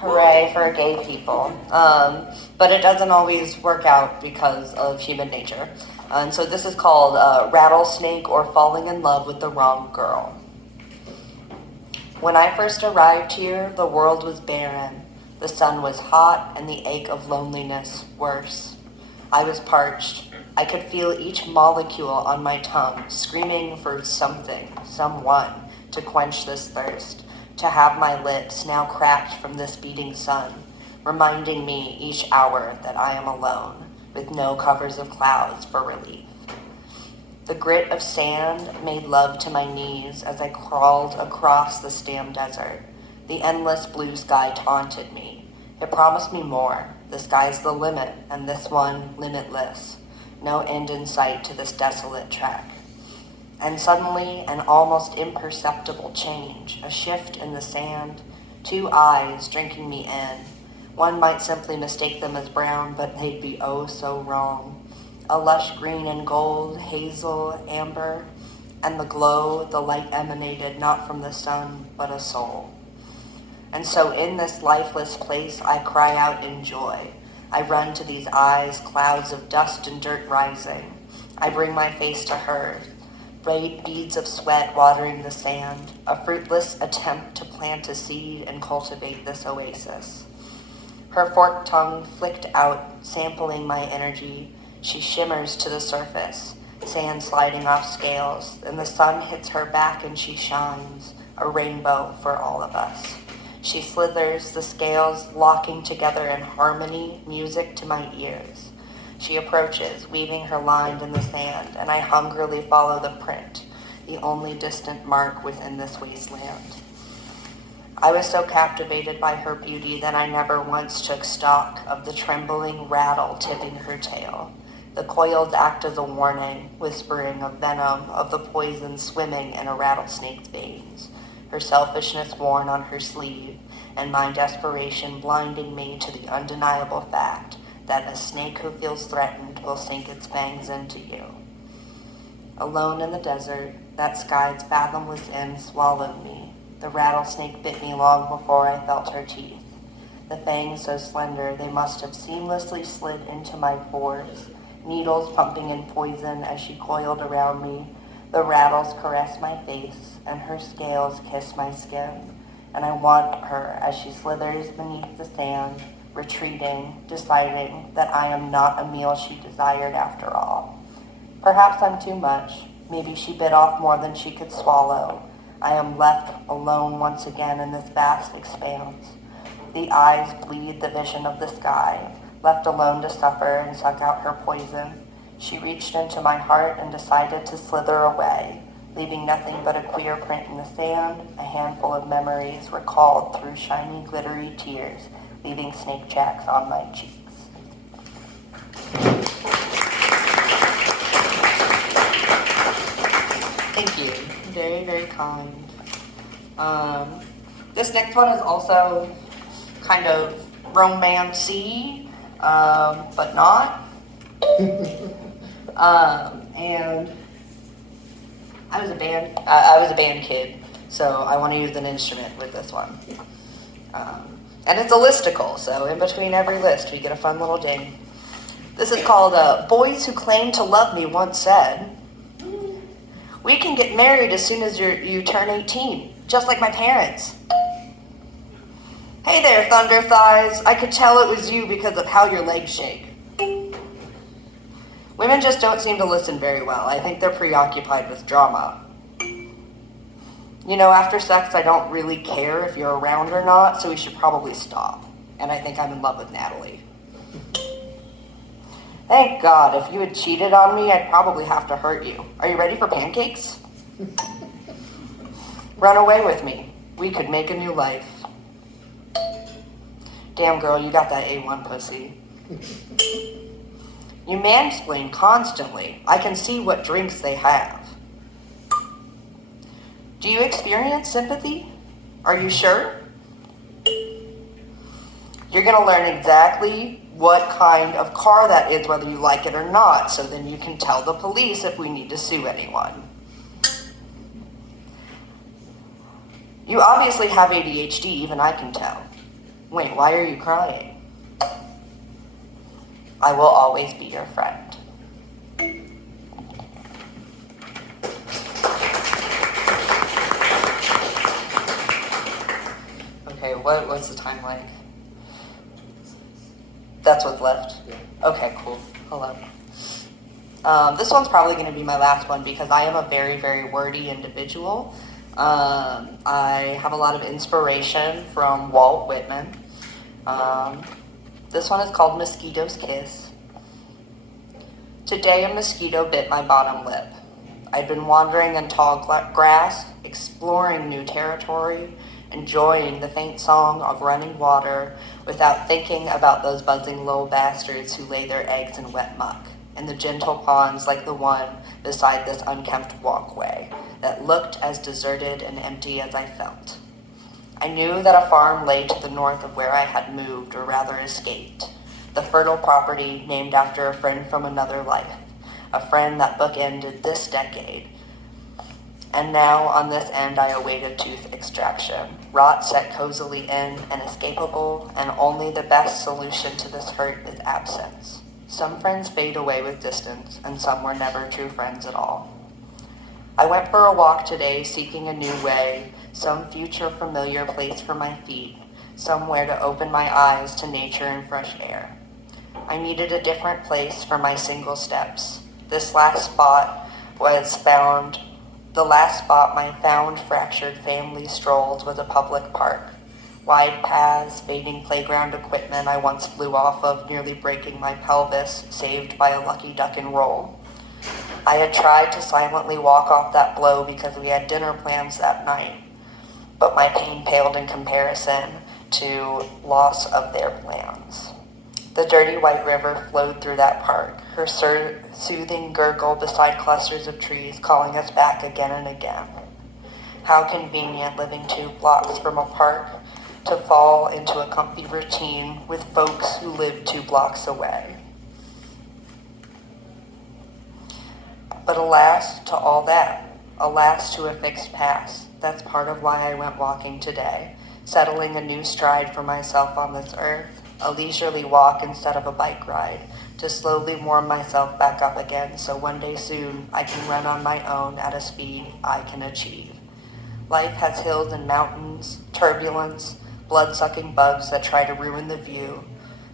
Hooray for gay people. But it doesn't always work out because of human nature. And so this is called Rattlesnake or Falling in Love with the Wrong Girl. When I first arrived here, the world was barren. The sun was hot and the ache of loneliness worse. I was parched. I could feel each molecule on my tongue screaming for something, someone, to quench this thirst, to have my lips now cracked from this beating sun, reminding me each hour that I am alone, with no covers of clouds for relief. The grit of sand made love to my knees as I crawled across the Stam Desert. The endless blue sky taunted me. It promised me more. The sky's the limit, and this one limitless. No end in sight to this desolate trek. And suddenly, an almost imperceptible change, a shift in the sand, two eyes drinking me in. One might simply mistake them as brown, but they'd be oh so wrong. A lush green and gold, hazel, amber, and the glow, the light emanated not from the sun, but a soul. And so in this lifeless place, I cry out in joy. I run to these eyes, clouds of dust and dirt rising. I bring my face to hers, bright beads of sweat watering the sand, a fruitless attempt to plant a seed and cultivate this oasis. Her forked tongue flicked out, sampling my energy. She shimmers to the surface, sand sliding off scales, and the sun hits her back and she shines, a rainbow for all of us. She slithers, the scales locking together in harmony, music to my ears. She approaches, weaving her line in the sand, and I hungrily follow the print, the only distant mark within this wasteland. I was so captivated by her beauty that I never once took stock of the trembling rattle tipping her tail. The coils act as a warning, whispering of venom, of the poison swimming in a rattlesnake's veins. Her selfishness worn on her sleeve, and my desperation blinding me to the undeniable fact that a snake who feels threatened will sink its fangs into you. Alone in the desert, that sky's fathomless end swallowed me. The rattlesnake bit me long before I felt her teeth. The fangs so slender they must have seamlessly slid into my pores, needles pumping in poison as she coiled around me. The rattles caress my face, and her scales kiss my skin, and I want her as she slithers beneath the sand, retreating, deciding that I am not a meal she desired after all. Perhaps I'm too much. Maybe she bit off more than she could swallow. I am left alone once again in this vast expanse. The eyes bleed the vision of the sky, left alone to suffer and suck out her poison. She reached into my heart and decided to slither away, leaving nothing but a queer print in the sand, a handful of memories recalled through shiny, glittery tears, leaving snake tracks on my cheeks. Thank you. Very, very kind. This next one is also kind of romance-y, but not. And I was a band kid, so I want to use an instrument with this one. And it's a listicle, so in between every list we get a fun little ding. This is called Boys Who Claim to Love Me Once Said, "We can get married as soon as you turn 18, just like my parents." "Hey there, Thunder Thighs, I could tell it was you because of how your legs shake." "Women just don't seem to listen very well. I think they're preoccupied with drama." "You know, after sex, I don't really care if you're around or not, so we should probably stop. And I think I'm in love with Natalie." "Thank God, if you had cheated on me, I'd probably have to hurt you. Are you ready for pancakes?" "Run away with me. We could make a new life." "Damn girl, you got that A1 pussy." "You mansplain constantly. I can see what drinks they have." "Do you experience sympathy? Are you sure?" "You're gonna learn exactly what kind of car that is, whether you like it or not, so then you can tell the police if we need to sue anyone." "You obviously have ADHD, even I can tell." Wait, why are you crying? I will always be your friend. Okay, what's the time like? That's what's left? Yeah. Okay, cool. Hello. This one's probably going to be my last one because I am a very, very wordy individual. I have a lot of inspiration from Walt Whitman. This one is called Mosquito's Kiss. Today a mosquito bit my bottom lip. I'd been wandering in tall grass, exploring new territory, enjoying the faint song of running water without thinking about those buzzing little bastards who lay their eggs in wet muck, and the gentle ponds like the one beside this unkempt walkway that looked as deserted and empty as I felt. I knew that a farm lay to the north of where I had moved, or rather escaped, the fertile property named after a friend from another life, a friend that bookended this decade. And now, on this end, I awaited tooth extraction, rot set cozily in, inescapable, and only the best solution to this hurt is absence. Some friends fade away with distance, and some were never true friends at all. I went for a walk today, seeking a new way, some future familiar place for my feet, somewhere to open my eyes to nature and fresh air. I needed a different place for my single steps. This last spot the last spot my found fractured family strolled was a public park. Wide paths, fading playground equipment I once flew off of, nearly breaking my pelvis, saved by a lucky duck and roll. I had tried to silently walk off that blow because we had dinner plans that night, but my pain paled in comparison to loss of their plans. The dirty white river flowed through that park, her soothing gurgle beside clusters of trees calling us back again and again. How convenient living 2 blocks from a park to fall into a comfy routine with folks who live 2 blocks away. But alas to all that, alas to a fixed past. That's part of why I went walking today, settling a new stride for myself on this earth, a leisurely walk instead of a bike ride, to slowly warm myself back up again so one day soon I can run on my own at a speed I can achieve. Life has hills and mountains, turbulence, blood-sucking bugs that try to ruin the view,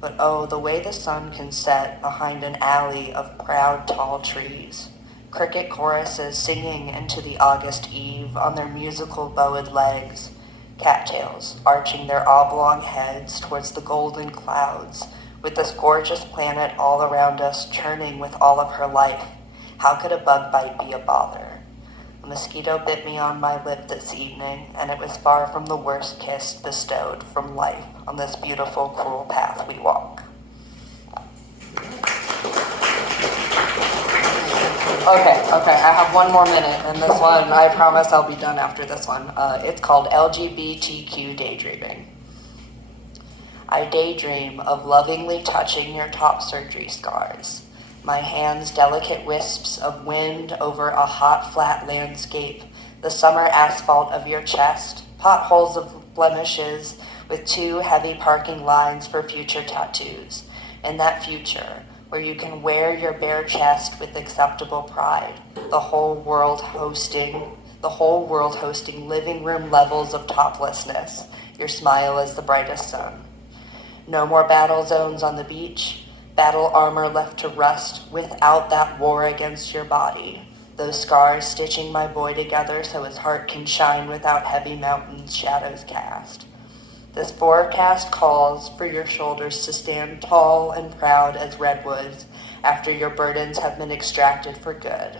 but oh, the way the sun can set behind an alley of proud tall trees. Cricket choruses singing into the August eve on their musical bowed legs, cattails arching their oblong heads towards the golden clouds, with this gorgeous planet all around us churning with all of her life. How could a bug bite be a bother? A mosquito bit me on my lip this evening, and it was far from the worst kiss bestowed from life on this beautiful, cruel path we walk. Okay, I have one more minute, and this one, I promise I'll be done after this one. It's called LGBTQ Daydreaming. I daydream of lovingly touching your top surgery scars, my hands delicate wisps of wind over a hot, flat landscape, the summer asphalt of your chest, potholes of blemishes with 2 heavy parking lines for future tattoos, and that future where you can wear your bare chest with acceptable pride, the whole world hosting living room levels of toplessness. Your smile is the brightest sun. No more battle zones on the beach, battle armor left to rust without that war against your body. Those scars stitching my boy together so his heart can shine without heavy mountains shadows cast. This forecast calls for your shoulders to stand tall and proud as redwoods after your burdens have been extracted for good.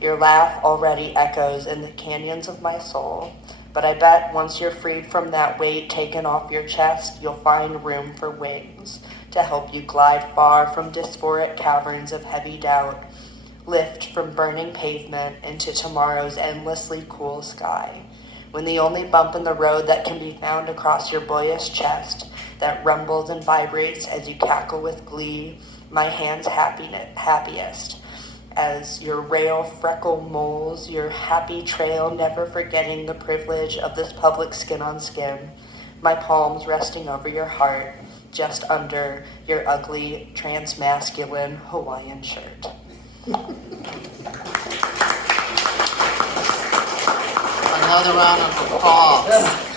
Your laugh already echoes in the canyons of my soul, but I bet once you're freed from that weight taken off your chest, you'll find room for wings to help you glide far from dysphoric caverns of heavy doubt, lift from burning pavement into tomorrow's endlessly cool sky. When the only bump in the road that can be found across your boyish chest that rumbles and vibrates as you cackle with glee, my hands happiest as your rail freckle moles, your happy trail never forgetting the privilege of this public skin on skin, my palms resting over your heart, just under your ugly, trans-masculine Hawaiian shirt. Another round of applause.